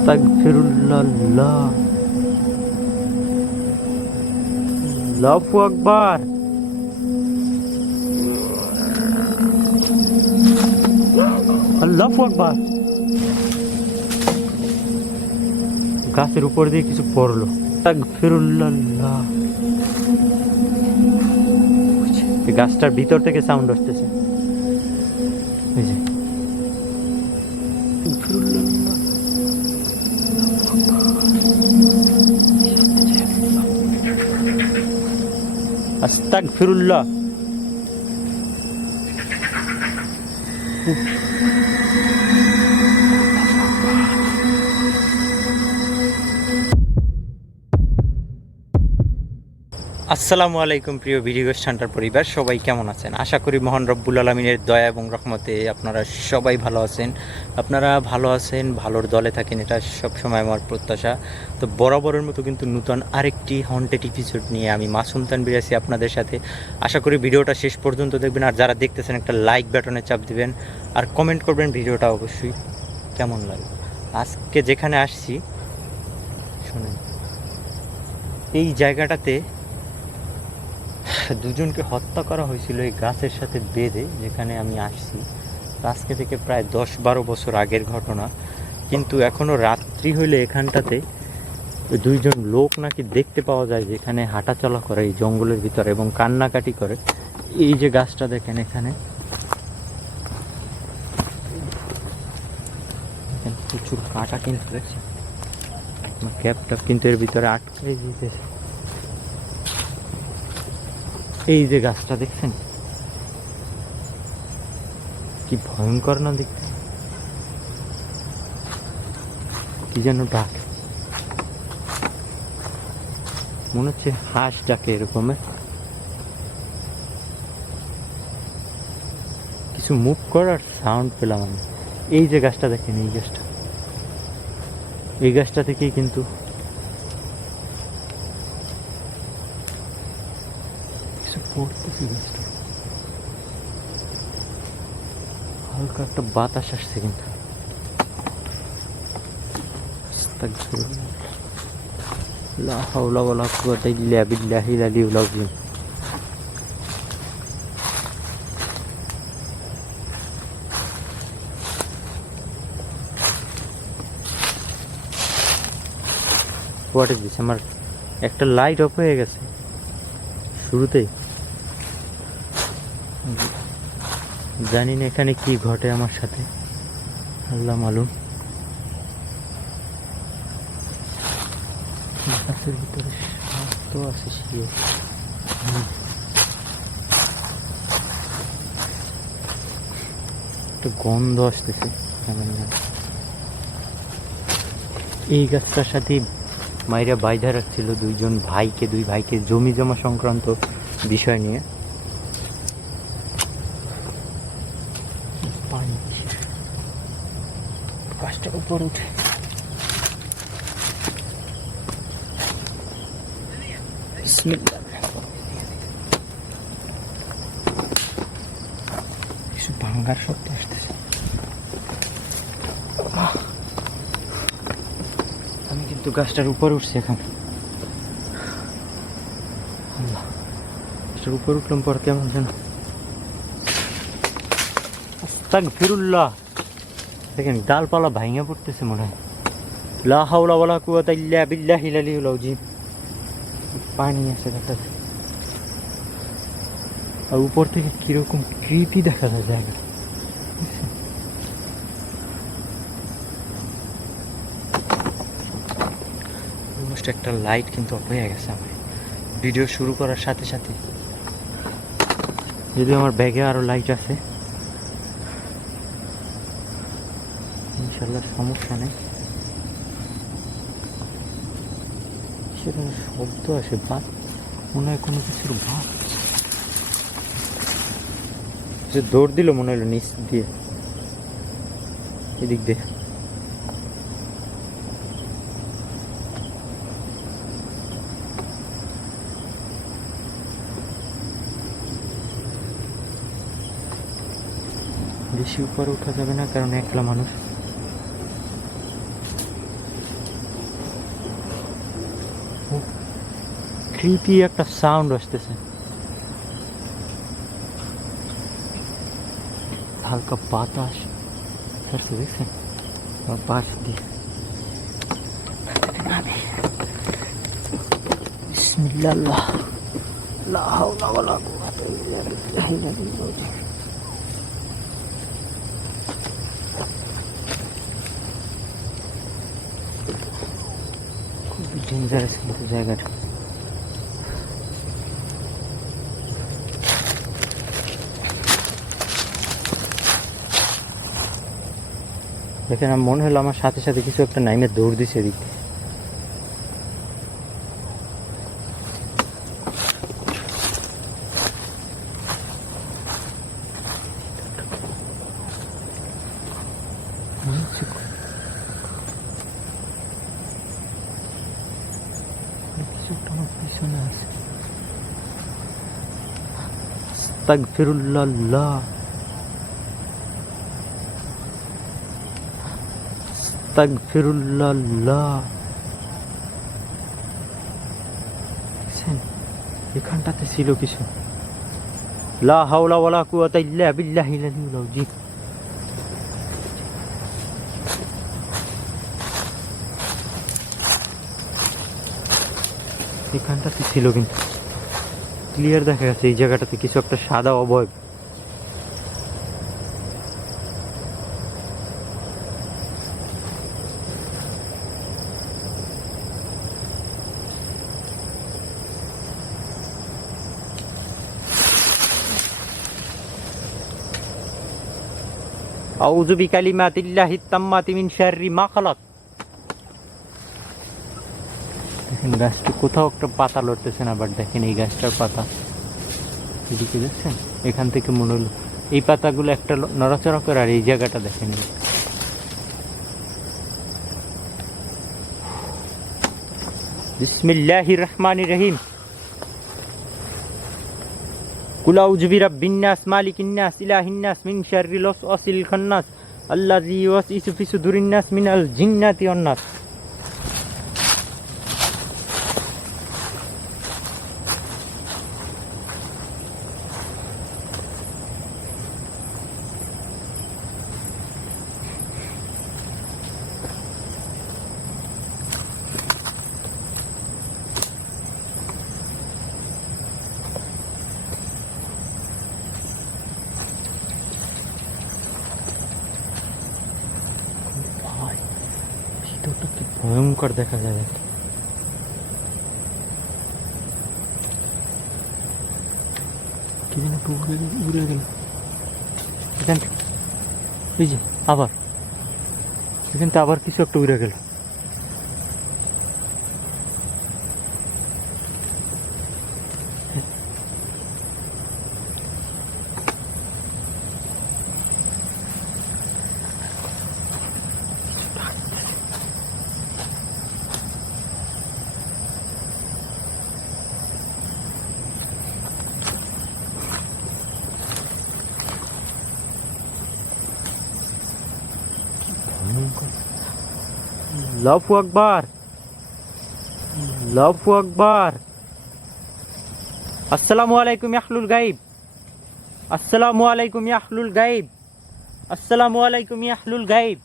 আস্তাগফিরুল্লাহ, আল্লাহু আকবার। আল্লাহু আকবার। গাছের উপর দিয়ে কিছু পড়লো। আস্তাগফিরুল্লাহ। গাছটার ভিতর থেকে সাউন্ড আসতেছে। এই যে আস্তাগফিরুল্লাহ। আসসালামু আলাইকুম প্রিয় ভিডিও স্টান্টার পরিবার, সবাই কেমন আছেন? আশা করি মহান রব্বুল আলমিনের দয়া এবং রহমতে আপনারা সবাই ভালো আছেন। আপনারা ভালো আছেন, ভালোর দলে থাকেন, এটা সবসময় আমার প্রত্যাশা। তো বরাবরের মতো কিন্তু নতুন আরেকটি হন্টেড এপিসোড নিয়ে আমি মাসুম তানভীর আছি আপনাদের সাথে। আশা করি ভিডিওটা শেষ পর্যন্ত দেখবেন, আর যারা দেখতেছেন একটা লাইক বাটনে চাপ দিবেন আর কমেন্ট করবেন ভিডিওটা অবশ্যই কেমন লাগে। আজকে যেখানে আসছি শুনুন, এই জায়গাটাতে দুজনকে হত্যা করা হয়েছিল এই গাছের সাথে বেঁধে, যেখানে আমি আসছি। আজকে থেকে প্রায় 10-12 বছর আগের ঘটনা, কিন্তু এখনও রাত্রি হইলে এখানটাতে দুইজন লোক নাকি দেখতে পাওয়া যায় যেখানে হাঁটাচলা করে এই জঙ্গলের ভিতরে এবং কান্নাকাটি করে। এই যে গাছটা দেখেন, এখানে প্রচুর কাঁটা কিন্তু দেখছি, ক্যাপটা কিন্তু এর ভিতরে আটকে দিতেছে। এই যে গাছটা দেখছেন, কি ভয়ঙ্কর না দেখতে, কি যেন ডাক, মনে হচ্ছে হাঁস ডাকে এরকমের। কিছু মুভ করার সাউন্ড পেলাম আমি। এই যে গাছটা দেখেন, এই গাছটা থেকেই কিন্তু পড়তেছে গাছটা, হালকা একটা বাতাস আসছে কিন্তু। লা হাওলা ওয়ালা কুওয়াতা ইল্লা বিল্লাহিল আলিয়্যিল আযীম। What is this? আমার একটা লাইট অফ হয়ে গেছে শুরুতেই। জানি না এখানে কি ঘটে আমার সাথে, আল্লাহ মালুম। গাছের ভিতরে সাপ তো আছে, শিয়ে একটা গন্ধ আসতেছে। এই গাছটার সাথে মাইরা বাইধা রাখছিল দুই ভাইকে জমি জমা সংক্রান্ত বিষয় নিয়ে। গাছটার উপর উঠে কিছু ভাঙ্গার শব্দ আসতেছে। আমি কিন্তু গাছটার উপর উঠছি এখন। গাছটার উপর উঠলাম পর কেমন যেন। আস্তাগফিরুল্লাহ। দেখেন ডালপালা ভাঙা পড়তেছে মনে হয়। লা হাওলা ওয়ালা কুওয়াতা ইল্লা বিল্লাহিল আলিয়্যিল আযীম। পানি আছে দেখা যায়, আর উপর থেকে কিরকম ক্রিপি দেখা যায় জায়গা। অলমোস্ট একটা লাইট কিন্তু অফ হয়ে গেছে আমার ভিডিও শুরু করার সাথে সাথে। যদিও আমার ব্যাগে আরো লাইট আছে, ইনশাল্লাহ সমস্যা নেই। সেটা শব্দ আসে, বাদ মনে হয় কোনো কিছুর ভাব। যে দৌড় দিল মনে হলো নিচ দিয়ে, এদিক দিয়ে। বেশি উপরে ওঠা যাবে না, কারণ একলা মানুষ। ক্রিপি একটা সাউন্ড আসতেছে, হালকা বাতাস ছাড়ছে, দেখছেন বাস দিয়ে। বিসমিল্লাহ, লা হাওলা ওয়ালা কুওয়াতা ইল্লা বিল্লাহিল আলিয়্যিল আযীম। খুব ডেঞ্জারাস কিন্তু জায়গাটা। দেখেন, আমার মনে হলো আমার সাথে সাথে কিছু একটা নাইমে দৌড় দিছে এদিক দিয়ে। কিছু একটা আমার পিছনে আছে। আস্তাগফিরুল্লাহ, আস্তাগফিরুল্লাহ। এখানটাতে ছিল কিছু। লা হাওলা ওয়ালা কুওয়াতা ইল্লা বিল্লাহিল আলিয়্যিল আযীম। এখানটাতে ছিল, কিন্তু ক্লিয়ার দেখা যাচ্ছে এই জায়গাটাতে কিছু একটা সাদা অবয়ব। আউযু বিকালিমাতিল্লাহিত তাম্মাতি মিন শাররি মা খালাক। দেখেন গাছটা কোথাও একটা পাতা লড়তেছে না, বাট দেখেন এই গাছটার পাতা এদিকে দেখছেন, এখান থেকে মনে হলো এই পাতাগুলো একটা নড়াচড়া করে, আর এই জায়গাটা দেখেন। বিসমিল্লাহির রহমানির রহিম। কুল আউযু বিরাব্বিন নাস মালিকিন নাস ইলাহিন নাস মিন শাররিল ওয়াসওয়াসিল খান্নাস আল্লাযী ইউওয়াসওয়িসু ফি সুদুরিন নাস মিনাল জিন্নাতি ওয়ান নাস। ভিতরটা কি ভয়ঙ্কর দেখা যায়। কি যেন একটু উড়ে গেল এখান থেকে, এই যে আবার এখান থেকে আবার কিছু একটা উড়ে গেল। আল্লাহু আকবার, আল্লাহু আকবার। আসসালামু আলাইকুম ইয়া আহলুল গায়ব, আসসালামু আলাইকুম ইয়া আহলুল গায়ব, আসসালামু আলাইকুম ইয়া আহলুল গায়ব।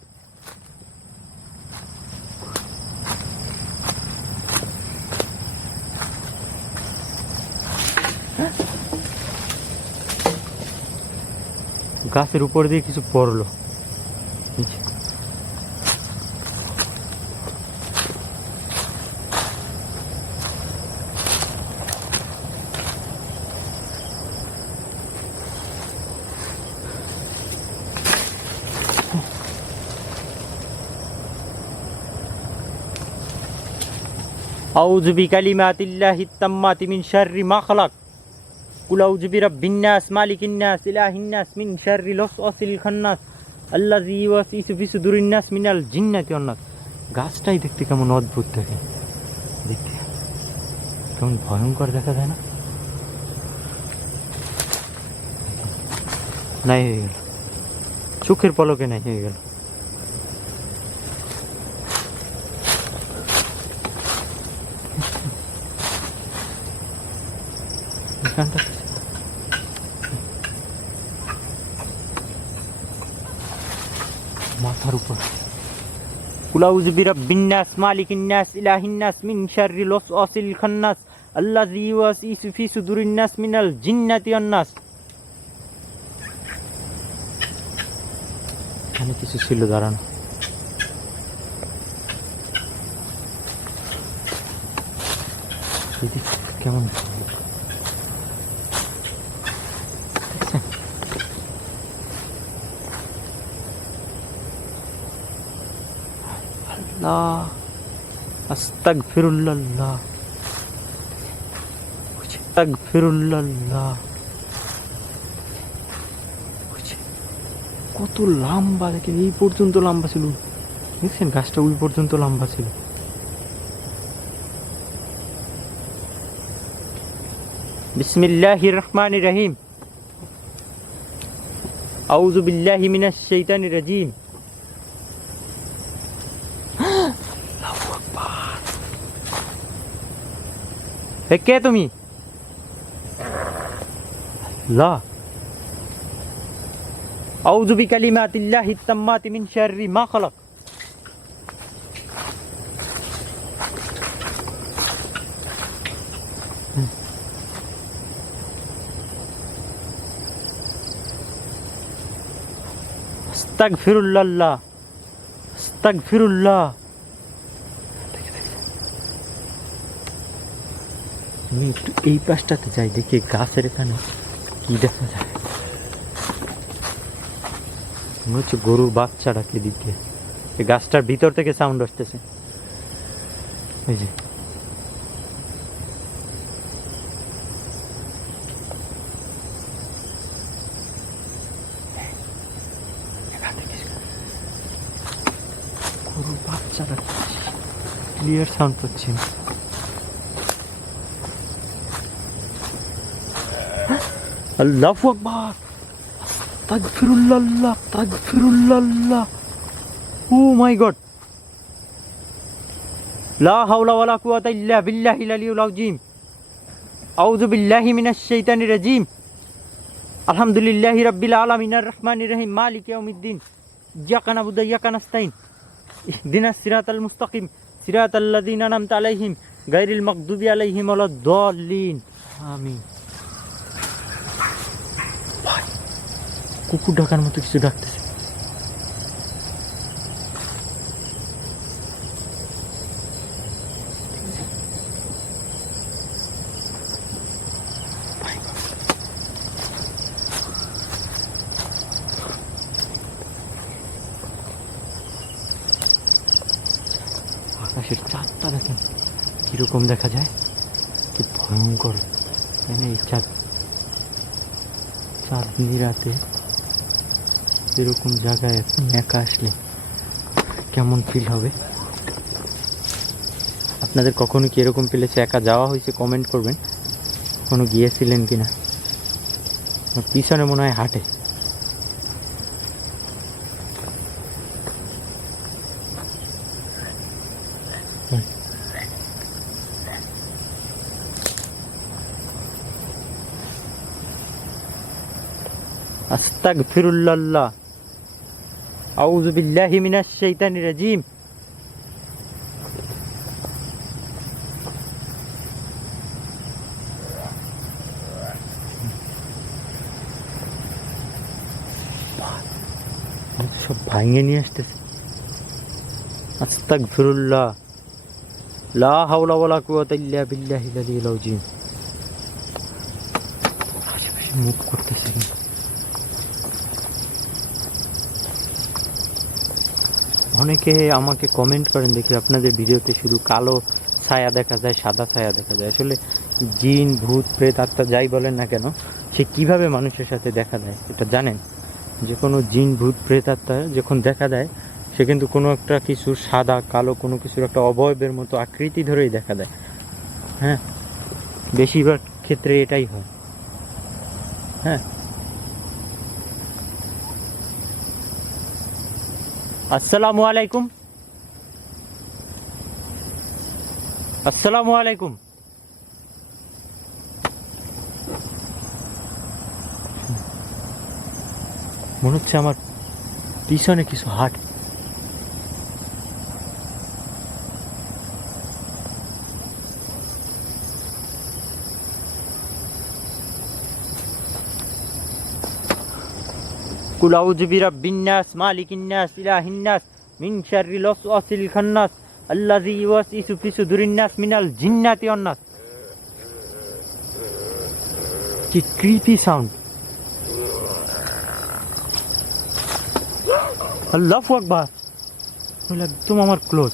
গাছের উপর দিয়ে কিছু পড়লো নিচে। আউযু বিকালিমাতিল্লাহিত তাম্মাতি মিন শাররি মা খালাক। কুল আউযু বিরাব্বিন নাস মালিকিন নাস ইলাহিন নাস মিন শাররিল ওয়াসওয়াসিল খান্নাস আল্লাযী ইউওয়াসওয়িসু ফি সুদুরিন নাস মিনাল জিন্নাতি ওয়ান নাস। গাছটাই দেখতে কেমন অদ্ভুত দেখে, দেখতে কেমন ভয়ঙ্কর দেখা যায় না? নাই হয়ে গেল, চোখের পলকে নাই হয়ে গেল। মাথার উপর কুলাউযু বিরাব্বিন নাস মালিকিন নাস ইলাহিন নাস মিন শাররিল ওয়াসওয়াসিল খান্নাস আল্লাযী ইউওয়াসওয়িসু ফি সুদুরিন নাস মিনাল জিন্নাতি ওয়ান নাস। এখানে কিছু ছিল দাঁড়ানো। কেমন আল্লাহ আস্তাগফিরুল্লাহ আস্তাগফিরুল্লাহ। কত লম্বা দেখেন, এই পর্যন্ত লম্বা ছিল, দেখছেন গাছটা ওই পর্যন্ত লম্বা ছিল। বিসমিল্লাহির রহমানির রহিম। আউযু বিল্লাহি মিনাশ শাইতানির রাজিম। আল্লাহু আকবার। কে তুমি? আল্লাহ। আউযু বিকালিমাতিল্লাহিত তাম্মাতি মিন শাররি মা খালাক। আস্তাগফিরুল্লাহ আস্তাগফিরুল্লাহ। আমি একটু এই পাশটাতে যাই, দেখি গাছের এখানে কি দেখা যায়। মনে হচ্ছে গরুর বাচ্চাটাকে দিকে, এই গাছটার ভিতর থেকে সাউন্ড আসতেছে। এই যে গরুর বাচ্চাটা ক্লিয়ার সাউন্ড পাচ্ছি না। আল্লাহু আকবার। আস্তাগফিরুল্লাহ আস্তাগফিরুল্লাহ। ও মাই গড। লা হাওলা ওয়ালা কুওয়াতা ইল্লা বিল্লাহিল আলিয়্যিল আযীম। আউযু বিল্লাহি মিনাশ শাইতানির রাজীম। আলহামদুলিল্লাহি রাব্বিল আলামিন আর রহমানির রহিম মালিকি ইয়াউমিদ্দিন। ইয়্যাকা না'বুদু ওয়া ইয়্যাকা নাস্তাঈন। ইহদিনাস সিরাতাল মুস্তাকিম সিরাতাল লাযীনা আন'আমতা আলাইহিম গায়রিল মাগদুবি আলাইহিম ওয়ালাদ-দাল্লিন। আমিন। কুকুর ডাকার মতো কিছু ডাকতেছে। আকাশের চাঁদটা দেখেন কিরকম দেখা যায়, কি ভয়ঙ্কর। এই চাঁদনি রাতে এরকম জায়গায় একা আসলে কেমন ফিল হবে। আপনাদের কখনো কি এরকম প্লেসে একা যাওয়া হয়েছে কমেন্ট করবেন, কখনো গিয়েছিলেন কিনা। পিছনে মনে হয় হাঁটে। আস্তাগফিরুল্লাহ আউযু বিল্লাহি মিনাশ শাইতানির রাজীম। সব ভাঙে নিয়ে আসতেছে। আস্তাগফিরুল্লাহ লা হাওলা ওয়ালা কুওয়াতা ইল্লা বিল্লাহিল আলিয়্যিল আযীম। আশেপাশে মুভ করতেছে। অনেকে আমাকে কমেন্ট করেন দেখি আপনাদের ভিডিওতে শুধু কালো ছায়া দেখা যায়, সাদা ছায়া দেখা যায়। আসলে জিন ভূত প্রেত আত্মা যাই বলেন না কেন, সে কিভাবে মানুষের সাথে দেখা দেয় এটা জানেন? যে কোনো জিন ভূত প্রেত আত্মা যখন দেখা দেয়, সে কিন্তু কোনো একটা কিছু সাদা কালো কোনো কিছুর একটা অবয়বের মতো আকৃতি ধরেই দেখা দেয়। হ্যাঁ, বেশিরভাগ ক্ষেত্রে এটাই হয়। হ্যাঁ, আসসালামু আলাইকুম। আসসালামু আলাইকুম। মনে হচ্ছে আমার পিছনে কিছু হাট। কুল আউযু বিরাব্বিন নাস মালিকিন নাস ইলাহিন নাস মিন শাররিল ওয়াসওয়াসিল খান্নাস আল্লাযী ইউওয়াসওয়িসু ফি সুদুরিন নাস মিনাল জিন্নাতি ওয়ান নাস। কি ক্রিপি সাউন্ড! আল্লাহু আকবার! একদম আমার ক্লোজ।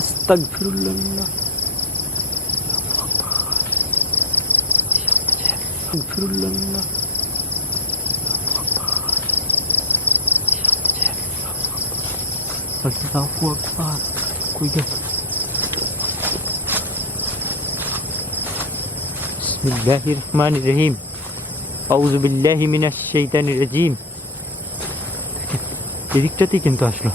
আস্তাগফিরুল্লাহ আস্তাগফিরুল্লাহ। আল্লাহু আকবার! কই গেল? বিসমিল্লাহির রহমানির রহিম। আউযু বিল্লাহি মিনাশ শাইতানির রাজিম। এদিকটাতেই কিন্তু আসলো।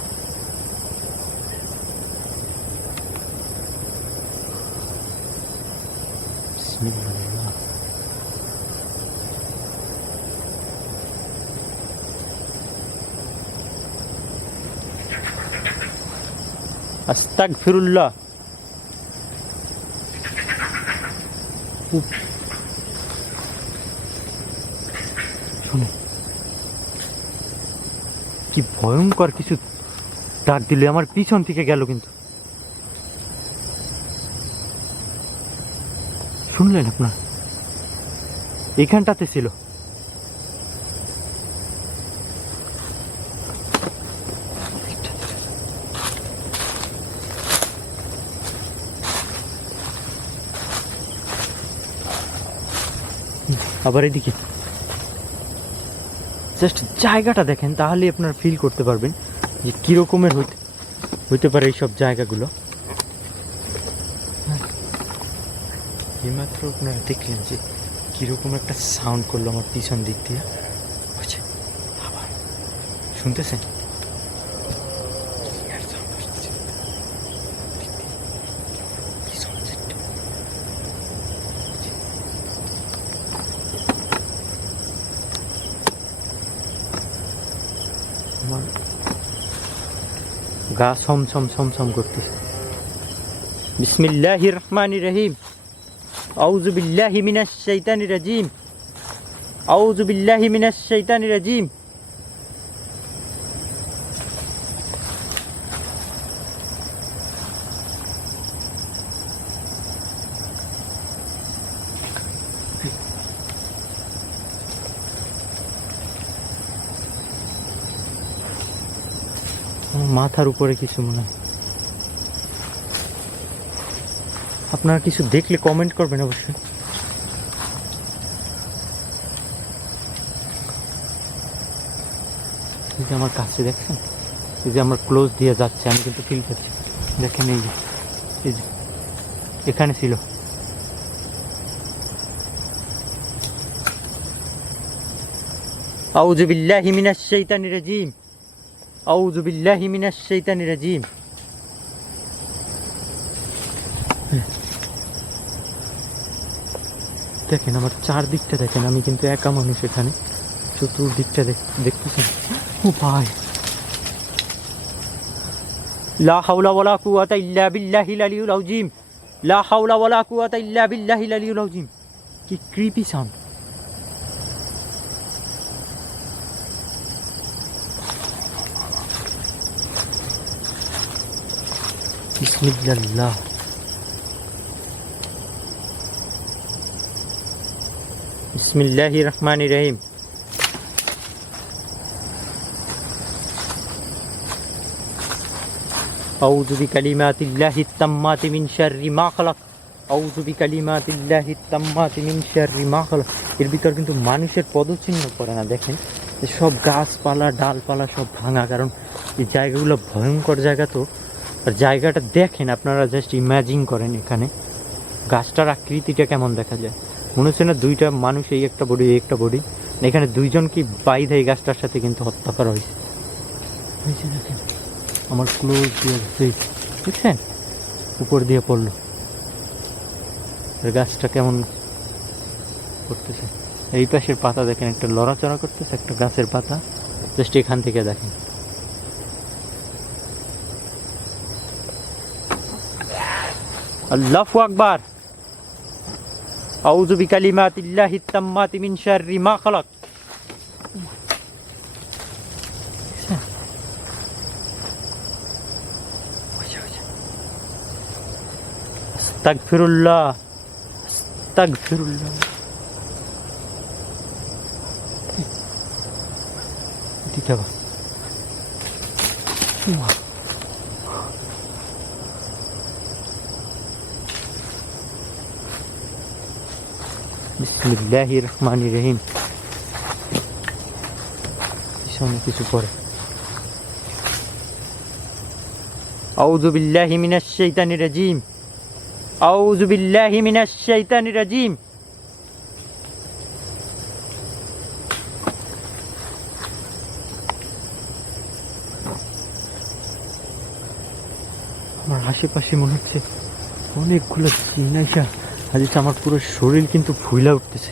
বিসমিল্লাহ। আস্তাগফিরুল্লাহ। শুনে কি ভয়ঙ্কর কিছু ডাক দিল, আমার পিছন থেকে গেল, কিন্তু শুনলেন আপনার? এইখানটাতে ছিল। আবার এদিকে জাস্ট জায়গাটা দেখেন, তাহলে আপনারা ফিল করতে পারবেন যে কীরকমের হইতে পারে এইসব জায়গাগুলো। এইমাত্র আপনারা দেখলেন যে কীরকম একটা সাউন্ড করলো আমার পিছন দিক দিয়ে। আবার শুনতেছেন? আমার গা ছম করতেছে। বিসমিল্লাহির রহমানির রহিম। আউযু বিল্লাহি মিনাশ শাইতানির রাজিম। আউযু বিল্লাহি মিনাশ শাইতানির রাজিম। মাথার উপরে কিছু মনে হয়। আপনারা কিছু দেখলে কমেন্ট করবেন অবশ্যই। এই যে আমার কাছে দেখছেন, এই যে আমার ক্লোজ দিয়ে যাচ্ছে, আমি কিন্তু ফিল করছি। দেখেন এই যে এখানে ছিল। আউযু বিল্লাহি মিনাশ শাইতানির রাজিম। আউযু বিল্লাহি মিনাশ শাইতানির রাজিম। দেখেন আমার চারদিকটা দেখেন, আমি কিন্তু একা মানুষ এখানে, চতুর্দিকটা দেখতেছেন। ও ভাই, লা হাওলা ওয়ালা কুওয়াতা ইল্লা বিল্লাহিল আলিয়্যিল আযীম। লা হাওলা ওয়ালা কুওয়াতা ইল্লা বিল্লাহিল আলিয়্যিল আযীম। কি ক্রিপি সাউন্ড! বিসমিল্লাহ। বিসমিল্লাহির রহমানির রহিম। আউযু বিকালিমাতিল্লাহিত তাম্মাতি মিন শাররি মা খালাক। আউযু বিকালিমাতিল্লাহিত তাম্মাতি মিন শাররি মা খালাক। এর ভিতর কিন্তু মানুষের পদচিহ্ন পড়ে না। দেখেন সব গাছপালা ডালপালা সব ভাঙা, কারণ এই জায়গাগুলো ভয়ঙ্কর জায়গা। তো আর জায়গাটা দেখেন আপনারা, জাস্ট ইমাজিন করেন এখানে গাছটার আকৃতিটা কেমন দেখা যায়। মনে হচ্ছে না দুইটা মানুষ, এই একটা বডি এই একটা বডি, এখানে দুইজনকে বাইধে এই গাছটার সাথে কিন্তু হত্যা করা হয়েছে। এই যে দেখেন আমার ক্লোজ দিয়ে দেখছেন উপর দিয়ে পড়লো, গাছটা কেমন করতেছে। এই পাশের পাতা দেখেন একটা লড়াচড়া করতেছে, একটা গাছের পাতা জাস্ট এখান থেকে দেখেন। আল্লাহু আকবার। আউযু বিকালিমাতিল্লাহিত তাম্মাতি মিন শাররি মা খালাক। আস্তাগফিরুল্লাহ আস্তাগফিরুল্লাহ। ঠিক আছে বিসমিল্লাহির রহমানির রহিম। পিছনে কিছু পড়ে। আউযু বিল্লাহি মিনাশ শাইতানির রাজিম। আউযু বিল্লাহি মিনাশ শাইতানির রাজিম। আমার আশেপাশে মনে হচ্ছে অনেকগুলো জিন আইসা আজ আমার পুরো শরীর কিন্তু ফুইলা উঠতেছে।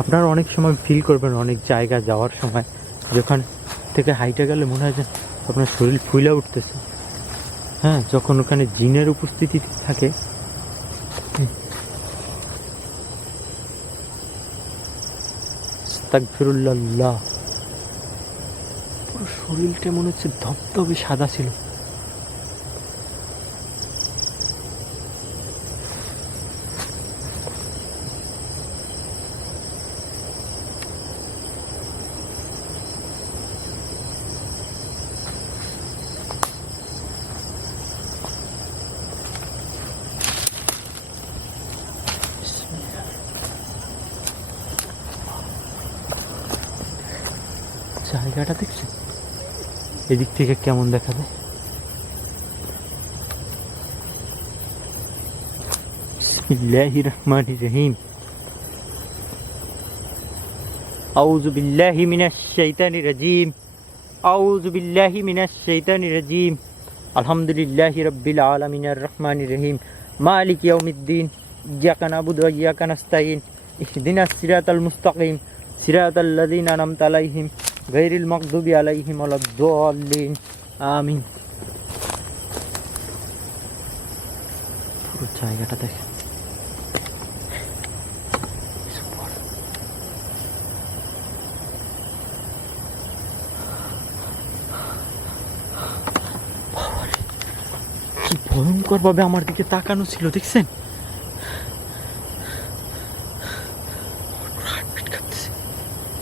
আপনারা অনেক সময় ফিল করবেন অনেক জায়গা যাওয়ার সময়, যখন থেকে হাইটে গেলে মনে হয় যে আপনার শরীর ফুইলা উঠতেছে। হ্যাঁ, যখন ওখানে জিনের উপস্থিতি থাকে। আস্তাগফিরুল্লাহ। পুরো শরীরটা মনে হচ্ছে ধবধবে সাদা ছিল। জায়গাটা দেখছেন এদিক থেকে কেমন দেখা যায়। বিসমিল্লাহির রহমানির রহিম। আউযু বিল্লাহি মিনাশ শাইতানির রাজিম। আউযু বিল্লাহি মিনাশ শাইতানির রাজিম। আলহামদুলিল্লাহি রাব্বিল আলামিনির রহমানির রহিম মালিকি ইয়াউমিদ্দিন ইয়্যাকা না'বুদু ওয়া ইয়্যাকা নাস্তাঈন ইহদিনাস সিরাতাল মুস্তাকিম সিরাতাল লাযীনা আন'আমতা আলাইহিম গায়রিল মাগদুবি আলাইহিম ওয়ালাদ-দাল্লিন আমিন। পুরো জায়গাটা দেখেন। কি ভয়ঙ্কর ভাবে আমার দিকে তাকানো ছিল দেখছেন।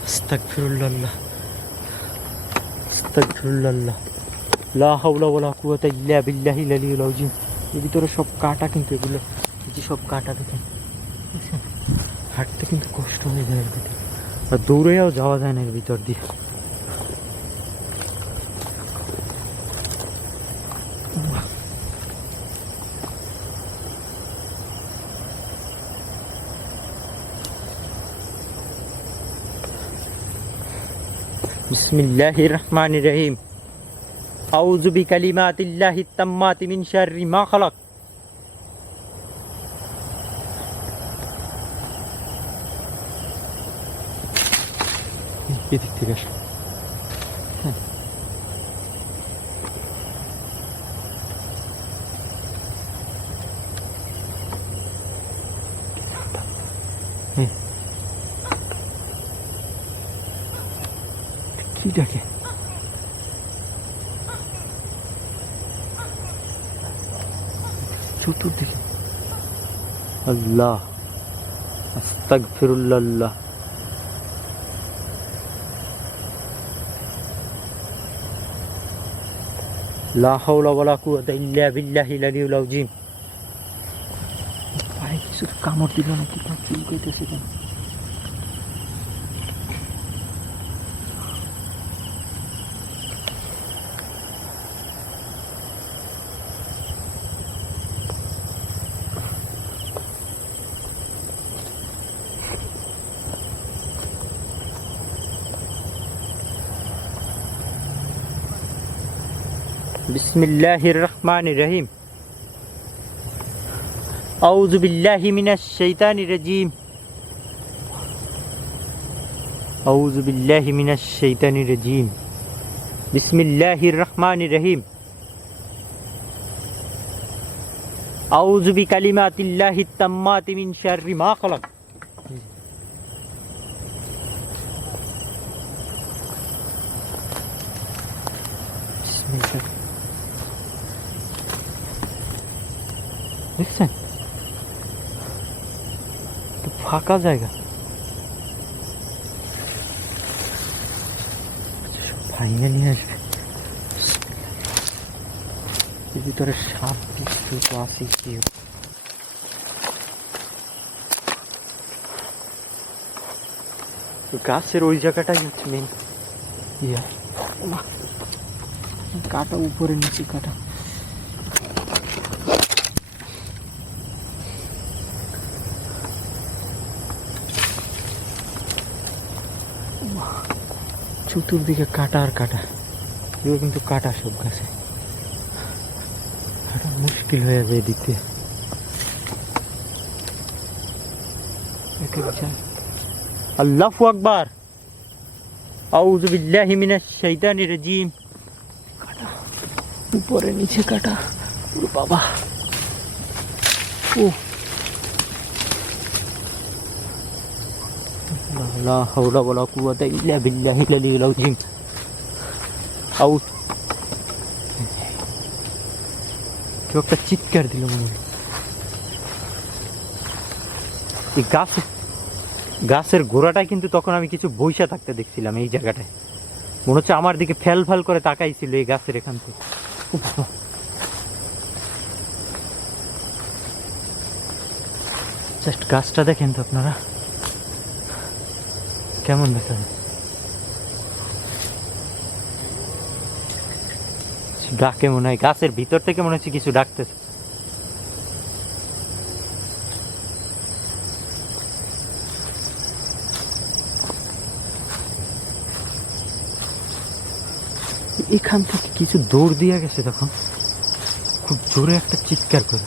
আস্তাগফিরুল্লাহ আস্তাগফিরুল্লাহ লা হাওলা ওয়ালা কুওয়াতা ইল্লা বিল্লাহিল আলিয়্যিল আযীম। এর ভিতরে সব কাটা, কিন্তু এগুলো এই যে সব কাটা দেখেন, হাঁটতে কিন্তু কষ্ট হয়ে যায় এর ভিতরে, আর দৌড়েও যাওয়া যায় না এর ভিতর দিয়ে। বিসমিল্লাহির রহমানির রহিম। আউযু বিকালিমাতিল্লাহিত তাম্মাতি মিন শাররি মা খালাক। এদিক থেকে আসো। কি ডাকে? চতুর্দিকে আল্লাহ আস্তাগফিরুল্লাহ। লা হাওলা ওয়ালা কুওয়াতা ইল্লা বিল্লাহিল আলিয়্যিল আযীম। পায়ে কিছু কামড় দিল নাকি, ফিল করতেছে কেন? বিসমিল্লাহির রহমানির রহিম। আউযু বিল্লাহি মিনাশ শাইতানির রাজিম। আউযু বিল্লাহি মিনাশ শাইতানির রাজিম। বিসমিল্লাহির রহমানির রহিম। আউযু বিকালিমাতিল্লাহিত তাম্মাতি মিন শাররি মা খালাক। দেখছেন ফাঁকা জায়গা, ভাইয়া নিয়ে আসবে। ভিতরে সাপ কিছু তো আছে কি, গাছের ওই জায়গাটাই হচ্ছে মেন ইয়া। কাটা উপরে নিচে কাটা। চতুর্দিকে কাটা আর কাটা, এগুলো কিন্তু কাটা সব গাছে, কাটা মুশকিল হয়ে যায় এদিক দিয়ে। আল্লাহু আকবার। আউযু বিল্লাহি মিনাশ শাইতানির রাজিম। কাটা উপরে নিচে কাটা, ওরে বাবা। ও লা হাওলা ওয়ালা কুওয়াতা ইল্লা বিল্লাহিল আলিয়্যিল আযীম। কেউ একটা চিৎকার দিল মনে হয়। এই গাছের গোড়াটা কিন্তু তখন আমি কিছু বইসা থাকতে দেখছিলাম এই জায়গাটায়, মনে হচ্ছে আমার দিকে ফেল ফেল করে তাকাইছিল এই গাছের এখান থেকে। জাস্ট গাছটা দেখেন তো আপনারা কেমন দেখা যায়। ডাকে মনে হয়, গাছের ভিতর থেকে মনে হচ্ছে কিছু ডাকতেছে। এখান থেকে কিছু দৌড় দিয়ে গেছে, তখন খুব জোরে একটা চিৎকার করে।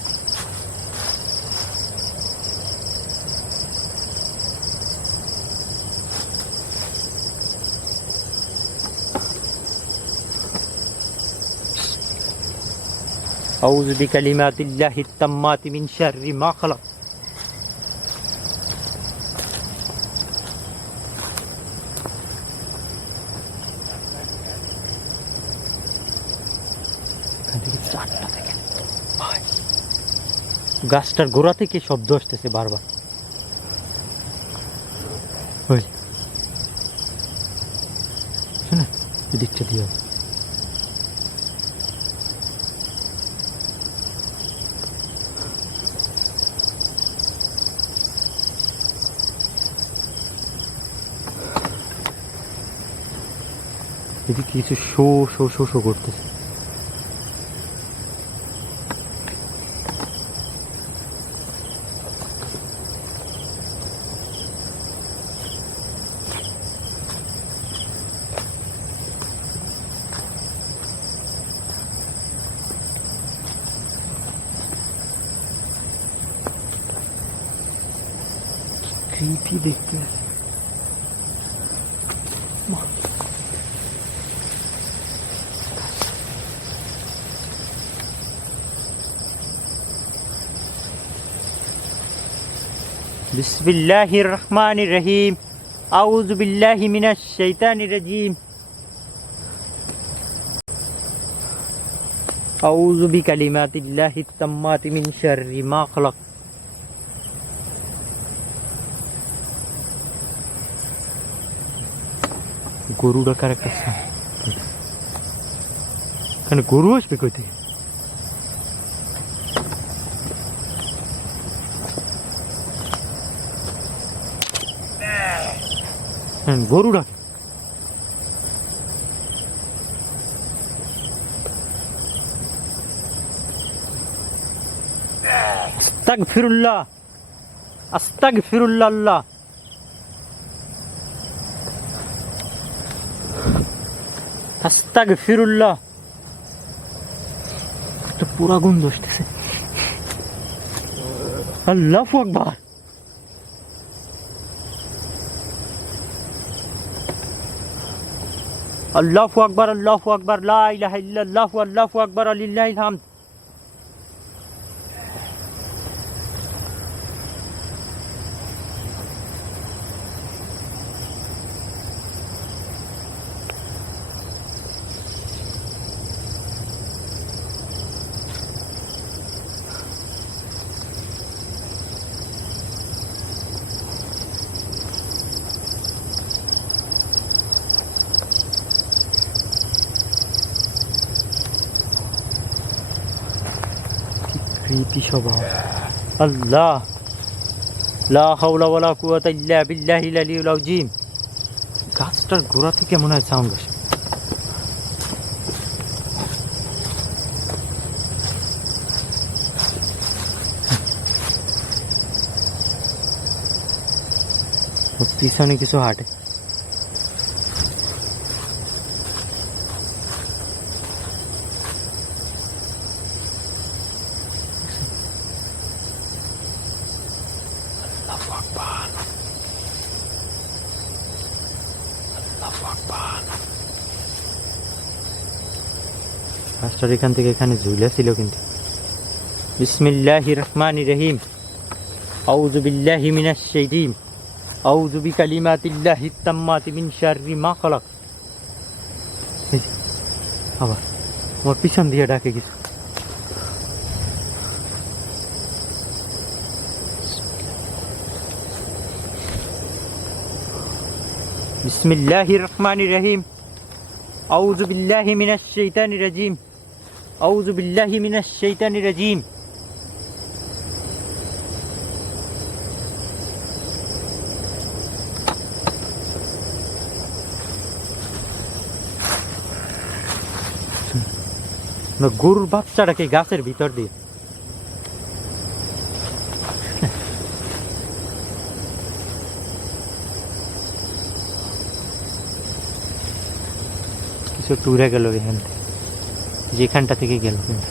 আউযু বিকালিমাতিল্লাহিত তাম্মাতি মিন শাররি মা খালাক। চারটা থেকে গাছটার গোড়া থেকে শব্দ আসতেছে বারবার। শোনা এদিকটা দিয়ে এদিকে কিছু শো শো শো শো করতেছে। ক্রিপি দেখতে। বিসমিল্লাহির রহমানির রহিম। আউযু বিল্লাহি মিনাশ শাইতানির রাজিম। আউযু বিকালিমাতিল্লাহিত তাম্মাতি মিন শাররি মা খালাক। গরু ডাকার একটা সাউন্ড, গরু আসবে কই থেকে? গরু ডাকে। আস্তাগফিরুল্লাহ, আস্তাগফিরুল্লাহ। আল্লাহ আস্তাগফিরুল্লাহ। একটা পুরা গন্ধ আসতেছে। আল্লাহু আকবার। আল্লাহু আকবার, আল্লাহু আকবার, লা ইলাহা ইল্লাল্লাহু, আল্লাহু আকবার, লিল্লাহিল হামদ। স্বভাব। আল্লাহ, লা হাওলা ওয়ালা কুওয়াতা ইল্লা বিল্লাহিল আলিয়্যিল আযীম। গাছটার গোড়া থেকে মনে হয় সাউন্ড আসে। পিছনে কিছু হাঁটে। গাছটার এখান থেকে এখানে ঝুলে ছিল কিন্তু। বিসমিল্লাহির রহমানির রহিম। আউযু বিল্লাহি মিনাশ শাইতানির রাজিম। আউযু বিকালিমাতিল্লাহিত তাম্মাতি মিন শাররি মা খালাক। আবার আমার পিছন দিয়ে ডাকে কিছু। বিসমিল্লাহির রহমানির রহিম। আউযু বিল্লাহি মিনাশ শাইতানির রাজিম। আউযু বিল্লাহি মিনাশ শাইতানির রাজিম। গরুর বাচ্চাটাকে গাছের ভিতর দিয়ে কিছু টুরে গেল এখান থেকে, যেখানটা থেকে গেল কিন্তু।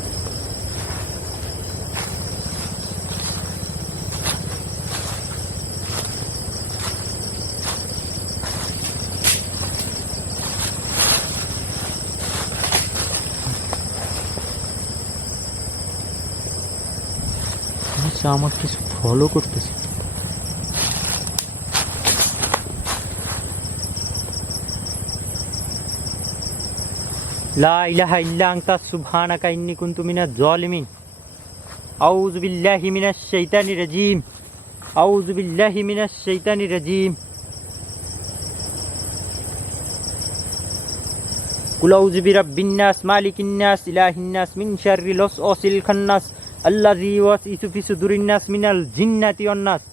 আমার কিছু ফলো করতেছে। লা ইলাহা ইল্লা আনতা সুবহানাকা ইন্নী কুনতু মিনাজ জালিমিন। আউযু বিল্লাহি মিনাশ শাইতানির রাজিম। আউযু বিল্লাহি মিনাশ শাইতানির রাজিম। কুল আউযু বিরাব্বিন নাস মালিকিন নাস ইলাহিন নাস মিন শাররিল ওয়াসওয়াসিল খান্নাস আল্লাযী ইউওয়াসওয়িসু ফি সুদুরিন নাস মিনাল জিন্নাতি ওয়ান নাস।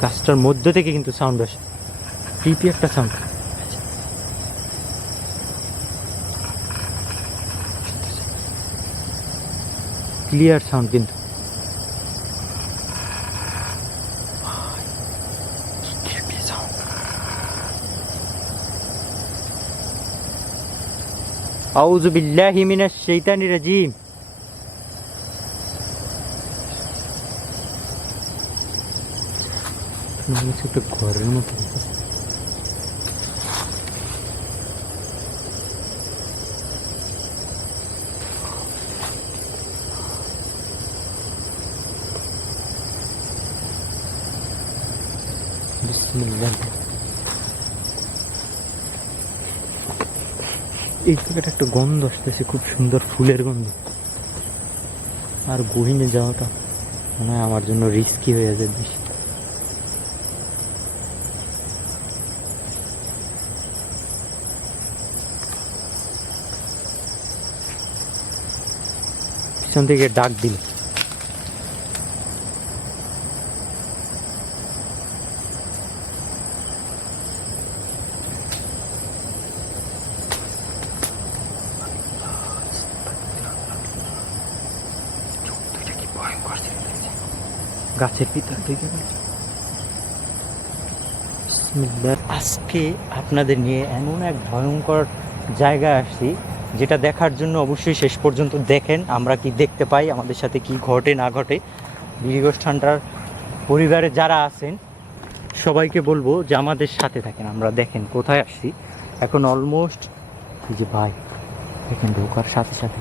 গাছটার মধ্য থেকে কিন্তু সাউন্ড আসে, টিপি একটা সাউন্ড। ক্লিয়ার সাউন্ড কিন্তু। আউযু বিল্লাহি মিনাশ শাইতানির রাজিম। একটা ঘরের মতো বিসমিল্লাহ। এই জায়গাটা একটা গন্ধ আসতেছে, খুব সুন্দর ফুলের গন্ধ। আর গহীনে যাওয়াটা মনে হয় আমার জন্য রিস্কি হয়ে যায় বেশি। পিছন থেকে ডাক দিল। গাছের ভিতর ঢুকে গেল। বিসমিল্লাহ। আজকে আপনাদের নিয়ে এমন এক ভয়ঙ্কর জায়গায় আসছি যেটা দেখার জন্য অবশ্যই শেষ পর্যন্ত দেখেন আমরা কি দেখতে পাই, আমাদের সাথে কি ঘটে না ঘটে। গিরিগোষ্ঠানটার পরিবারে যারা আছেন সবাইকে বলবো যে আমাদের সাথে থাকেন। আমরা দেখেন কোথায় আসছি এখন। অলমোস্ট এই যে ভাই দেখেন ঢোকার সাথে সাথে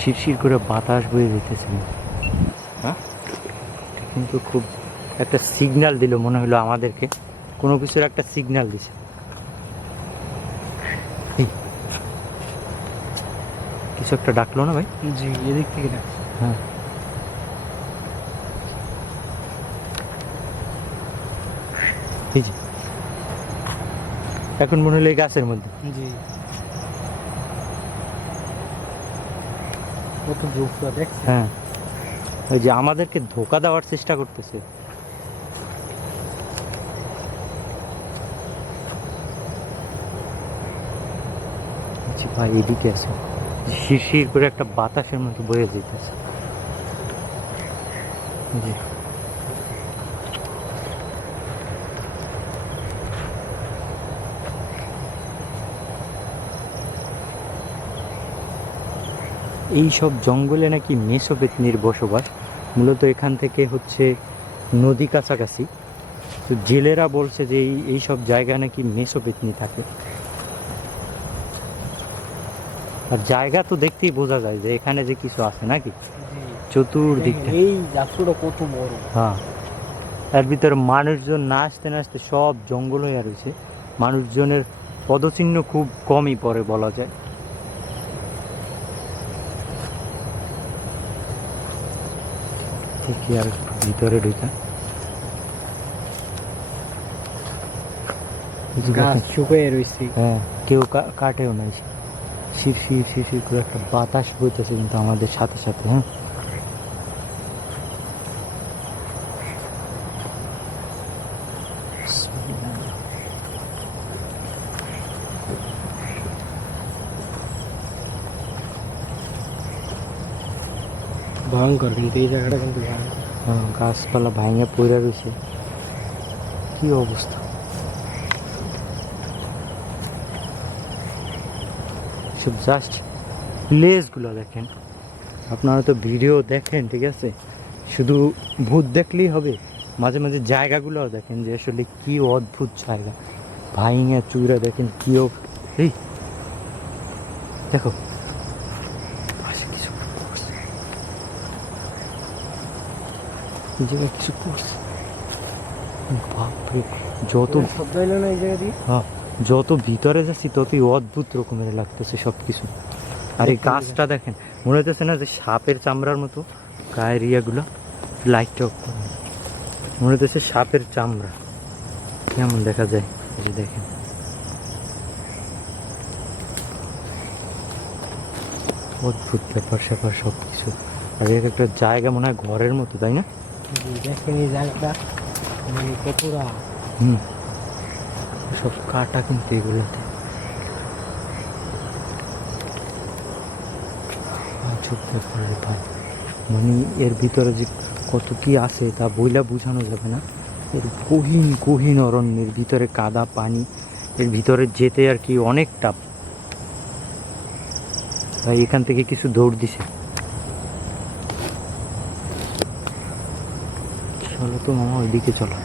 শিরশির করে বাতাস বয়ে যেতেছে। হ্যাঁ, কিন্তু খুব একটা সিগন্যাল দিল মনে হলো আমাদেরকে, কোনো কিছুর একটা সিগন্যাল দিছে। কিছু একটা ডাকলো না ভাই? জি, এদিক থেকে ডাকছে। হ্যাঁ, এই যে এখন মনে হলো এই গাছের মধ্যে। জি, কত জোরটা দেখছে। হ্যাঁ, ওই যে আমাদেরকে ধোকা দেওয়ার চেষ্টা করতেছে। ভাই এদিকে আছে, শিরশির করে একটা বাতাসের মতো বয়ে যেতেছে। জি, এই সব জঙ্গলে নাকি মেসোপেতনির বসবাস। মূলত এখান থেকে হচ্ছে নদী কাছাকাছি, তো জেলেরা বলছে যে এই সব জায়গা নাকি মেসোপেতনি থাকে। আর জায়গা তো দেখতেই বোঝা যায় যে এখানে যে কিছু আছে নাকি চতুর্দিকটা। এই রাস্তাটা কত বড়। হ্যাঁ, তার ভিতরে মানুষজন না আসতে না আসতে সব জঙ্গল হয়ে রয়েছে। মানুষজনের পদচিহ্ন খুব কমই পড়ে বলা যায়। দেখি আর একটু ভিতরে ঢুকা। গাছ শুকিয়ে রয়েছে। হ্যাঁ, কেউ কাটেও নাই। শিরশির শিরশির করে একটা বাতাস বইতেছে কিন্তু আমাদের সাথে সাথে। হ্যাঁ, ভয়ঙ্কর, কিন্তু এই জায়গাটা কিন্তু ভয়ঙ্কর। হ্যাঁ, গাছপালা ভাঙে পড়ে রয়েছে, কি অবস্থা। সব জাস্ট প্লেসগুলো দেখেন। আপনারা তো ভিডিও দেখেন, ঠিক আছে, শুধু ভূত দেখলেই হবে, মাঝে মাঝে জায়গাগুলোও দেখেন যে আসলে কি অদ্ভুত জায়গা। ভাইঙা চুইরা দেখেন কি এই দেখো পাশে কিছু করছে, এই জায়গায় কিছু করছে। বাপরে, যত শব্দ এলো না এই জায়গা দিয়ে। হ্যাঁ, যত ভিতরে যাচ্ছি ততই অদ্ভুত রকমের লাগতেছে সব কিছু। আর এই গাছটা দেখেন, মনে হইতেছে না যে সাপের চামড়ার মতো গায়ের ইয়াগুলো। লাইটটা মনে হইতেছে সাপের চামড়া কেমন দেখা যায়। এই যে দেখেন, অদ্ভুত ব্যাপার স্যাপার সব কিছু। আর এর একটা জায়গা মনে হয় ঘরের মতো, তাই না? দেখেন এই জায়গাটা মানে কতটা। হুম, সব কাটা কিন্তু এগুলোতে। ভাই, মানে এর ভিতরে যে কত কি আছে তা বইলা বোঝানো যাবে না। এর গহীন গহীন অরণ্যের ভিতরে কাদা পানি, এর ভিতরে যেতে আর কি অনেক টাপ। ভাই এখান থেকে কিছু দৌড় দিছে। চলো তো মামা, ওইদিকে চলো।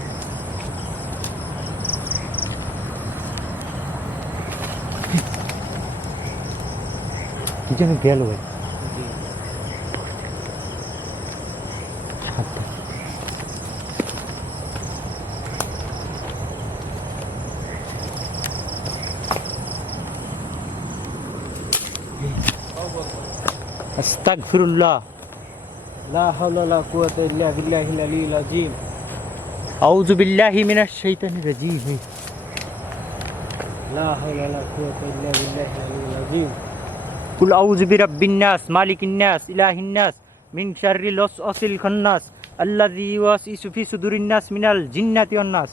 এখানে গেল ভাই। আস্তাগফিরুল্লাহ, লা হাওলা ওয়ালা কুওয়াতা ইল্লা বিল্লাহিল আলিয়্যিল আযীম। আউযু বিল্লাহি মিনাশ শাইতানির রাজীম। লা হাওলা ওয়ালা কুওয়াতা ইল্লা বিল্লাহিল আলিয়্যিল আযীম। কুল আউযু বিরাব্বিন নাস মালিকিন নাস ইলাহিন নাস মিন শাররিল ওয়াসওয়াসিল খান্নাস আল্লাযী ইউওয়াসওয়িসু ফি সুদুরিন নাস মিনাল জিন্নাতি ওয়ান নাস।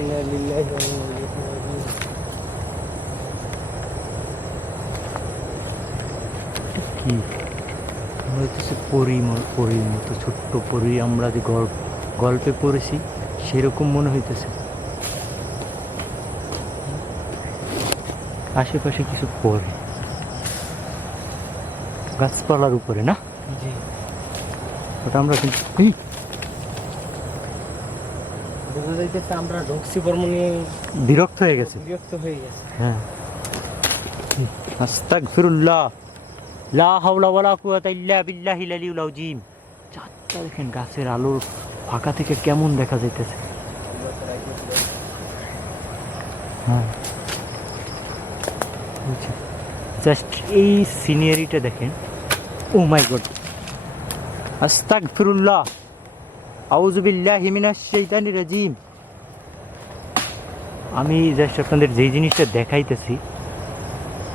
ইন্না লিল্লাহি ওয়া ইন্না ইলাইহি রাজিউন। কি মনে হইতেছে পরীর মতো, ছোট্ট পরী, আমরা যে গল্পে পড়েছি সেরকম মনে হইতেছে। আশেপাশে কিছু পড়ে গাছপালার উপরে না, জি ওটা আমরা কিন্তু বোঝা যাইতেছে আমরা ঢুকছি বর্মনি, বিরক্ত হয়ে গেছে। বিরক্ত হয়ে গেছে। হ্যাঁ, আস্তাগফিরুল্লাহ, লা হাওলা ওয়ালা কুওয়াতা ইল্লা বিল্লাহিল আলিয়্যিল আযীম। চাঁদটা দেখেন গাছের আলোর ফাঁকা থেকে কেমন দেখা যাইতেছে। হ্যাঁ, জাস্ট এই সিনারিটা দেখেন। ও মাই গড, আস্তাগফিরুল্লাহ, আউযু বিল্লাহি মিনাশ শাইতানির রাজীম। আমি জাস্ট আপনাদের যেই জিনিসটা দেখাইতেছি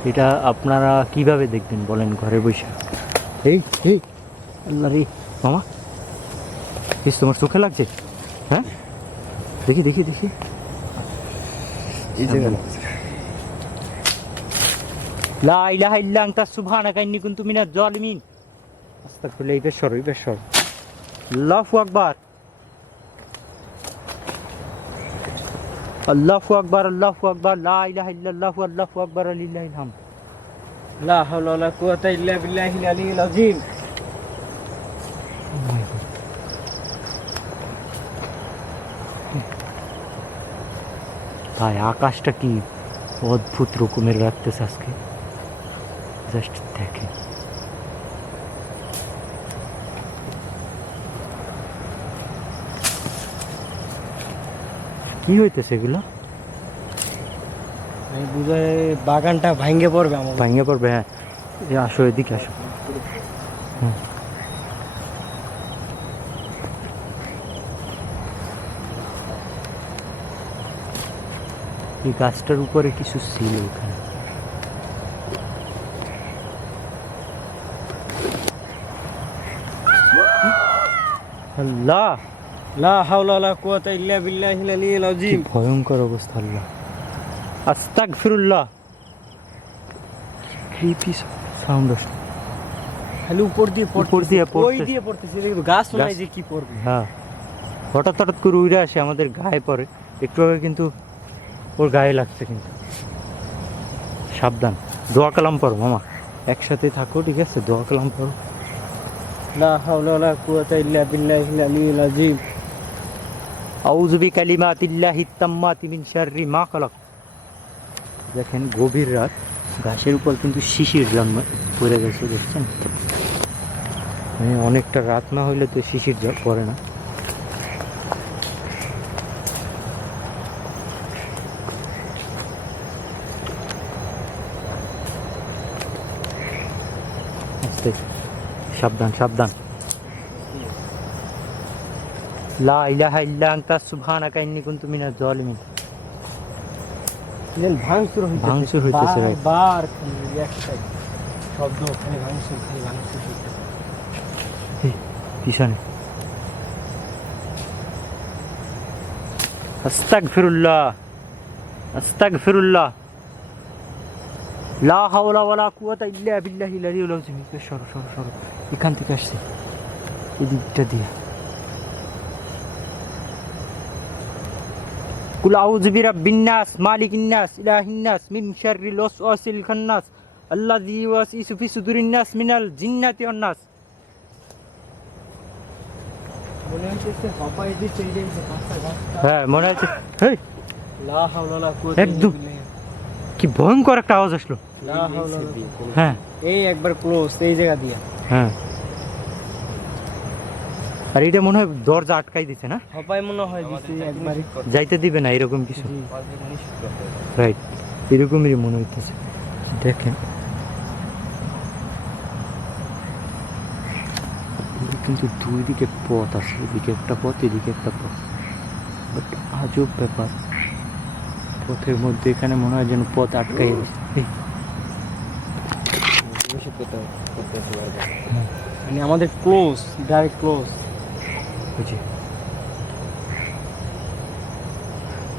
এটা আপনারা কিভাবে দেখবেন বলেন ঘরে বসে? এই এই আল্লাহ রে মামা, বেশ তোমার চোখে লাগছে? হ্যাঁ, দেখি দেখি দেখি, এই জায়গা লা ইলাহা ইল্লা আনতা সুবহানাকা ইন্নী কুনতু মিনাজ জালিমিন। আস্তাগফিরুল্লাহ, এই বেশর এই বেশর। আল্লাহু আকবার, আল্লাহু আকবার, আল্লাহু আকবার, লা ইলাহা ইল্লাল্লাহু, আল্লাহু আকবার, লিল্লাহিল হামদ। লা হাওলা ওয়ালা কুওয়াতা ইল্লা বিল্লাহিল আলিয়্যিল আযীম। ভাই আকাশটা কি অদ্ভুত রকমের রাখতেছে আজকে, জাস্ট দেখেন। কি হইতেছে এগুলো? আমি বুঝাই বাগানটা ভাঙ্গে পড়বে আমার। ভাঙে পড়বে। হ্যাঁ, আসো এদিকে আসো। হুম। এই গাছটার উপরে কিছু ছিল ওখানে। আল্লাহ, লা হাওলা ওয়ালা কুওয়াতা ইল্লা বিল্লাহিল আলিয়্যিল কি আযীম। ভয়ঙ্কর অবস্থা। আল্লাহ, আস্তাগফিরুল্লাহ, ক্রিপি সাউন্ড আসছে। খালি উপর দিয়ে উপর দিয়ে ওই পড়তেছে। দিয়ে পড়তেছে, দেখো গাছ নাই গাছ- যে কি পড়বে। হ্যাঁ, হঠাৎ হঠাৎ করে উড়ে আসে, আমাদের গায়ে পড়ে। একটু আগে কিন্তু ওর গায়ে লাগছে। কিন্তু সাবধান, দোয়া কালাম পড়ো মামা, একসাথে থাকো, ঠিক আছে? দোয়া কালাম পড়ো। লা হাওলা ওয়ালা কুওয়াতা ইল্লা বিল্লাহিল আলিয়্যিল আযীম। আউযু বিকালিমাতিল্লাহিত তাম্মাতি মিন শাররি মা খালাক। দেখেন গভীর রাত, গাছের উপর কিন্তু শিশির জন্ম পড়ে গেছে, দেখছেন? মানে অনেকটা রাত না হইলে তো শিশির পড়ে না। আস্তে, সাবধান সাবধান। লা ইলাহা ইল্লা আনতা সুবহানাকা ইন্নী কুনতু মিনাজ জালিমিন। যেন ভাঙচুর হইতেছে, ভাঙচুর হইতেছে, right. বার খালি একটাই শব্দ, খালি ভাঙচুর, খালি ভাঙচুর হইতেছে। এই, পিছনে। আস্তাগফিরুল্লাহ, আস্তাগফিরুল্লাহ, লা হাওলা ওয়ালা কুওয়াতা ইল্লা বিল্লাহিল আলিয়্যিল আযীম। সরো সরো সরো, এখান থেকে আসছে, এই দিকটা দিয়ে। কুল আউযু বিরাব্বিন নাস, মালিকিন নাস, ইলাহিন নাস, মিন শাররিল ওয়াসওয়াসিল খান্নাস, আল্লাযী ইউওয়াসওয়িসু ফি সুদুরিন নাস মিনাল জিন্নাতি ওয়ান নাস। মনে হইতেছে হপাই দিছে এই যে গাছটা, গাছটা। হ্যাঁ, মনে হচ্ছে। হেই, লা হাওলা ওয়ালা কুওয়াতা একদম। ইল্লা বিল্লাহ। কি ভয়ঙ্কর একটা আওয়াজ আসলো। লা হাওলা ওয়ালা কুওয়াতা। হ্যাঁ এই একবার ক্লোজ এই জায়গা দিয়ে। হ্যাঁ, আর এটা মনে হয় দরজা আটকাই দিছে না, হপাই মনে হয় দিছে একবারই। যাইতে দিবে না, এরকম কিছু। জি। রাইট, এরকমই মনে হইতেছে। দেখেন কিন্তু দুই দিকে পথ আছে, এদিকে একটা পথ, এদিকে একটা পথ। বাট আজব ব্যাপার, পথের মধ্যে এখানে মনে হয় যেন পথ আটকাই দিচ্ছে। মানে আমাদের ক্লোজ, ডাইরেক্ট ক্লোজ। বুঝি।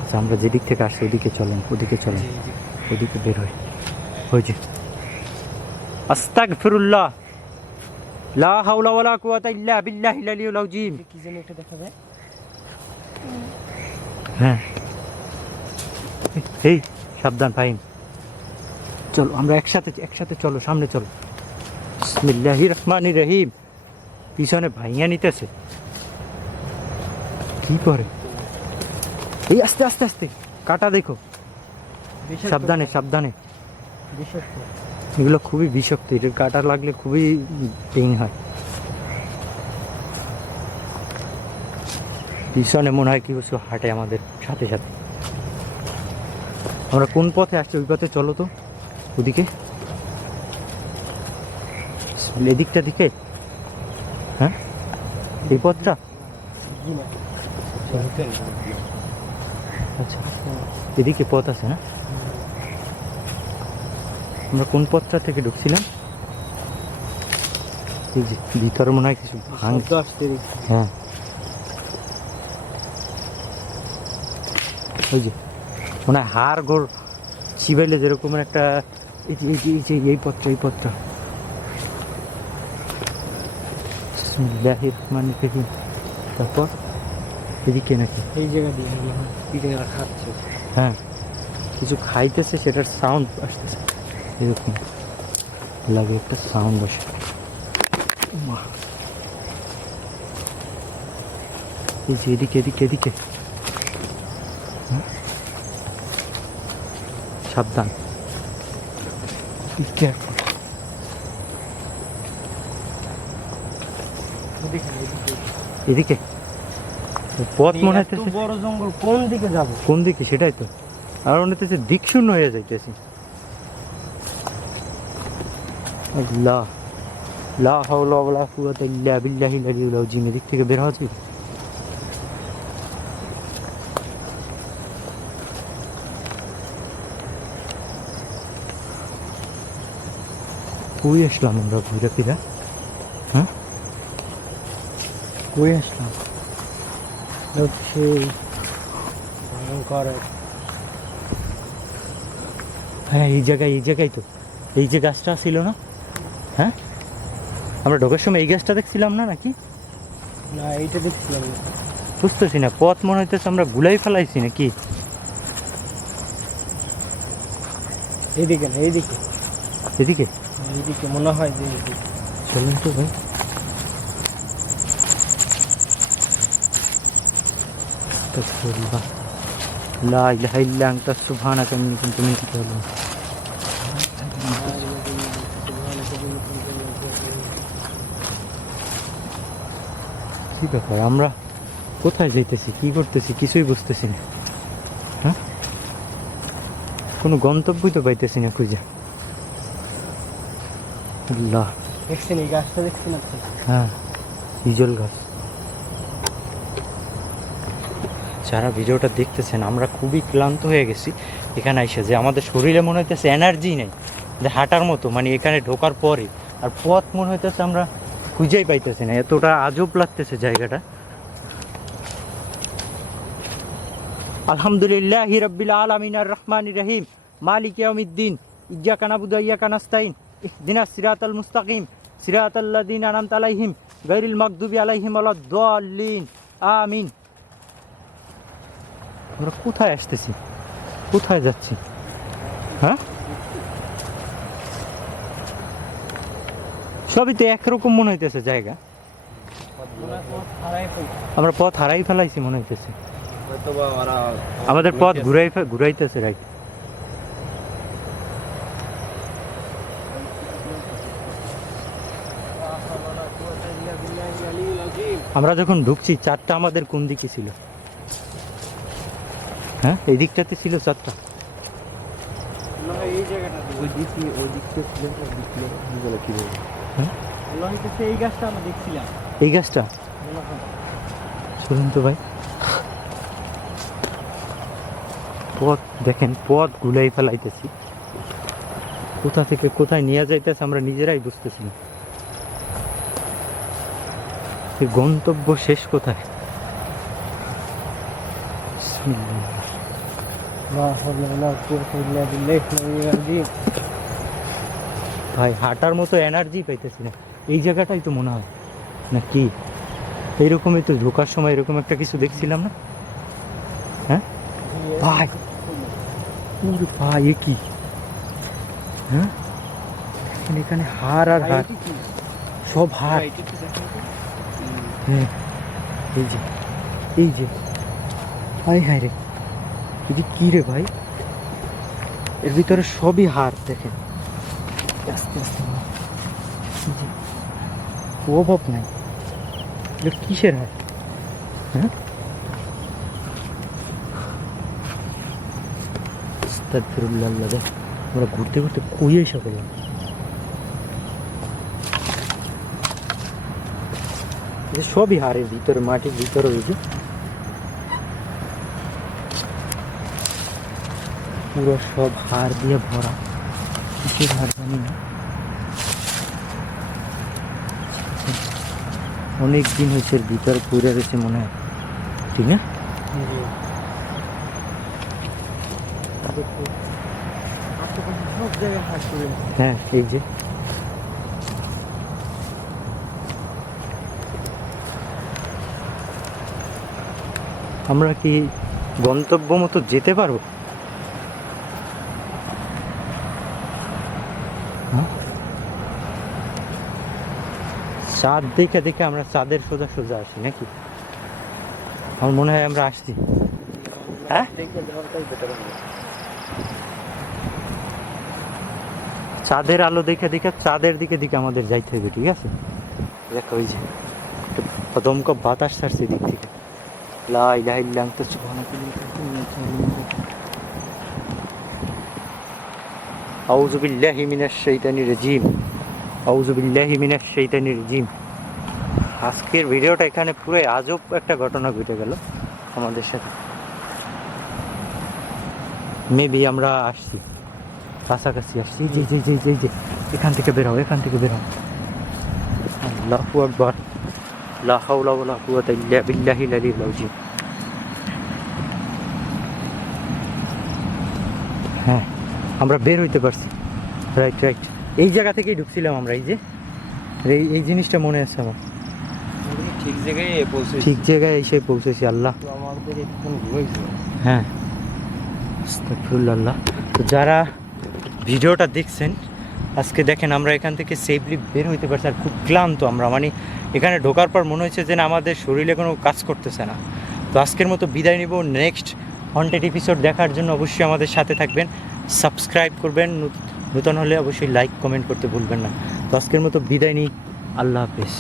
আচ্ছা, আমরা যেদিক থেকে আসছি ওদিকে চলেন, ওদিকে চলেন, ওদিকে বের হয়। হয়েছে, আস্তাগফিরুল্লাহ, লা হাওলা ওয়ালা কুওয়াতা ইল্লা বিল্লাহিল আলিয়্যিল আযীম। কি যেন একটা দেখা যায়। হ্যাঁ, এই সাবধান ফাহিম, চলো আমরা একসাথে চলো, সামনে চলো। বিসমিল্লাহির রহমানির রহিম। পিছনে ভাইয়া নিতেছে, কি করে? এই আস্তে আস্তে আস্তে, কাটা দেখো, বিষাক্ত। সাবধানে সাবধানে। বিষাক্ত। এগুলো খুবই বিষাক্ত, এটার কাটা লাগলে খুবই পেইন হয়। পিছনে মনে হয় কি কিছু হাঁটে আমাদের সাথে সাথে। আমরা কোন পথে আসছি? ওই পথে চলো তো, ওদিকে, এদিকটা দিকে। হ্যাঁ, এই পথটা। জি না। আচ্ছা, এদিকে পথ আছে না? আমরা কোন পথটা থেকে ঢুকছিলাম? এই যে ভিতরে মনে হয় কিছু ভাঙ। শব্দ আসছে দেখছি। হ্যাঁ, ওই যে মনে হয় হাড় গোড় চিবাইলে যেরকম একটা, এই পথটা। বিসমিল্লাহির রহমানির রহিম। তারপর এদিকে নাকি? এই জায়গা দিয়ে পিঠে খাচ্ছে। হ্যাঁ, কিছু খাইতেছে, সেটার সাউন্ড আসতেছে, এরকম লাগে একটা সাউন্ড আসে। মা, এই যে এদিকে। হ্যাঁ? সাবধান, এদিকে পথ মনে এত হইতেছে। বড় জঙ্গল, কোন দিকে যাব? কোন দিকে সেটাই তো, আর মনে হইতেছে দিক শূন্য হয়ে যাইতেছি। আল্লাহ, লা হাওলা ওয়ালা কুওয়াতা ইল্লা বিল্লাহিল আলিয়্যিল আযীম। এদিক থেকে বের হওয়া যায়? কই আসলাম আমরা ঘুরে ফিরে? হ্যাঁ, কই আসলাম? হচ্ছে ভয়ঙ্কর। হ্যাঁ, এই জায়গায় তো, এই যে গাছটা ছিল না? হ্যাঁ, আমরা ঢোকার সময় এই গাছটা দেখছিলাম না নাকি? না, এইটা দেখছিলাম না। বুঝতেছি না, পথ মনে হইতেছে আমরা গুলাই ফেলাইছি নাকি? এইদিকে না, এইদিকে এদিকে এইদিকে মনে হয় যে এইদিকে। চলুন তো ভাই। আস্তাগফিরুল্লাহ, লা ইলাহা ইল্লা আনতা সুবহানাকা ইন্নী কুনতু মিনাজ জালিমিন। কি ব্যাপার, আমরা কোথায় যাইতেছি, কি করতেছি, কিছুই বুঝতেছি না। হ্যাঁ, কোনো গন্তব্যই তো পাইতেছি না খুঁজে। আল্লাহ, দেখছেন এই গাছটা দেখছেন আপনি? হ্যাঁ, ইজল গাছ। যারা ভিডিওটা দেখতেছেন, আমরা খুবই ক্লান্ত হয়ে গেছি এখানে এসে, যে আমাদের শরীরে মনে হইতেছে এনার্জি নেই যে হাঁটার মতো, মানে এখানে ঢোকার পরে। আর পথ মনে হইতেছে আমরা খুঁজেই পাইতেছি না, এতটা আজব লাগতেছে জায়গাটা। আলহামদুলিল্লাহি রাব্বিল আলামিন আর রহমানির রহিম মালিক ইয়াউমিদ্দিন ইয়্যাকা না'বুদু ওয়া ইয়্যাকা নাস্তাইন ইহদিনাস সিরাতাল মুস্তাকিম সিরাতাল লাযিনা আন'আমতা আলাইহিম গায়রিল মাগদুবি আলাইহিম ওয়ালাদ-দাল্লিন আমিন। আমরা কোথায় আসতেছি, কোথায় যাচ্ছি? হ্যাঁ, সবই তো একরকম মনে হইতেছে জায়গা। আমরা পথ হারাই ফেলাইছি মনে হইতেছে। আমাদের পথ ঘুরাইতেছে, রাইট? আমরা যখন ঢুকছি চারটা আমাদের কোন দিকে ছিল? হ্যাঁ, এই দিকটাতে ছিল চারটা। এই জায়গাটা ওই দিকটা ছিল, কি বলবো? হ্যাঁ, এই গাছটা আমরা দেখছিলাম। এই গাছটা শুনুন তো ভাই, পথ দেখেন, পথ গুলাই ফেলাইতেছি, কোথা থেকে কোথায় নিয়ে যাইতেছে আমরা নিজেরাই বুঝতেছি না। এই গন্তব্য শেষ কোথায়? ভাই হাঁটার মতো এনার্জি পাইতেছি না। এই জায়গাটাই তো মনে হয় না কি এইরকমই তো, ঢোকার সময় এরকম একটা কিছু দেখছিলাম না? হ্যাঁ ভাই, ওরে ভাই এ কি? হ্যাঁ এখানে হাড় আর হাড়, সব হাড়। হ্যাঁ এই যে, এই যে, হায় হায় রে, এই যে কি রে ভাই, এর ভিতরে সবই হাড়। দেখেন আস্তে আস্তে, এই যে অভাব নাই, এটা কিসের হাড়? হ্যাঁ আস্তাগফিরুল্লাহ, দেখ আমরা ঘুরতে ঘুরতে কই এসে বললাম। সবই হাড়ের ভিতরে, মাটির ভিতরে, ওই যে পুরো সব হাড় দিয়ে ভরা। কিসের হাড় জানি না, অনেক দিন হয়েছে এর ভিতরে পড়ে রয়েছে মনে হয়, ঠিক না? সব জায়গায় হাত করে হ্যাঁ এই যে আমরা কি গন্তব্য মতো যেতে পারবো? হ্যাঁ? চাঁদ দেখে দেখে আমরা চাঁদের সোজা সোজা আসি নাকি? আমার মনে হয় আমরা আসছি। হ্যাঁ দেখে যাওয়াটাই বেটার হবে। চাঁদের আলো দেখে দেখে চাঁদের দিকে দিকে আমাদের যাইতে হবে, ঠিক আছে? দেখো ওই যে একটা দমকা বাতাস ছাড়ছে দিক থেকে। লা ইলাহা ইল্লা আনতা সুবহানাকা ইন্নী কুনতু মিনাজ জালিমিন। আউযু বিল্লাহি মিনাশ শাইতানির রাজিম, আউযু বিল্লাহি মিনাশ শাইতানির রাজিম। আজকের ভিডিওটা এখানে পুরো আজব একটা ঘটনা ঘটে গেল আমাদের সাথে। মেবি আমরা আসছি, কাছাকাছি আসছি। জি জি জি জি জি, এখান থেকে বের হও, এখান থেকে বের হও। আল্লাহু আকবার, লা হাওলা ওয়ালা কুওয়াতা ইল্লা বিল্লাহিল আলিয়্যিল আযীম। হ্যাঁ আমরা বের হইতে পারছি, রাইট রাইট। এই জায়গা থেকেই ঢুকছিলাম আমরা, এই যে এই জিনিসটা মনে আছে আমার। ঠিক জায়গায় পৌঁছেছি। ঠিক জায়গায় এসে পৌঁছেছি। আল্লাহ, তো আমাদের একটু ঘুরেছে। হ্যাঁ আস্তাগফিরুল্লাহ। তো যারা ভিডিওটা দেখছেন আজকে, দেখেন আমরা এখান থেকে সেফলি বের হইতে পারছি। আর খুব ক্লান্ত আমরা, মানে এখানে ঢোকার পর মনে হচ্ছে যে না আমাদের শরীরে কোনো কাজ করতেছে না। তো আজকের মতো বিদায় নিব। নেক্সট হন্টেড এপিসোড দেখার জন্য অবশ্যই আমাদের সাথে থাকবেন, সাবস্ক্রাইব করবেন, নতুন হলে অবশ্যই লাইক কমেন্ট করতে ভুলবেন না। তো আজকের মতো বিদায় নিই, আল্লাহ হাফেজ।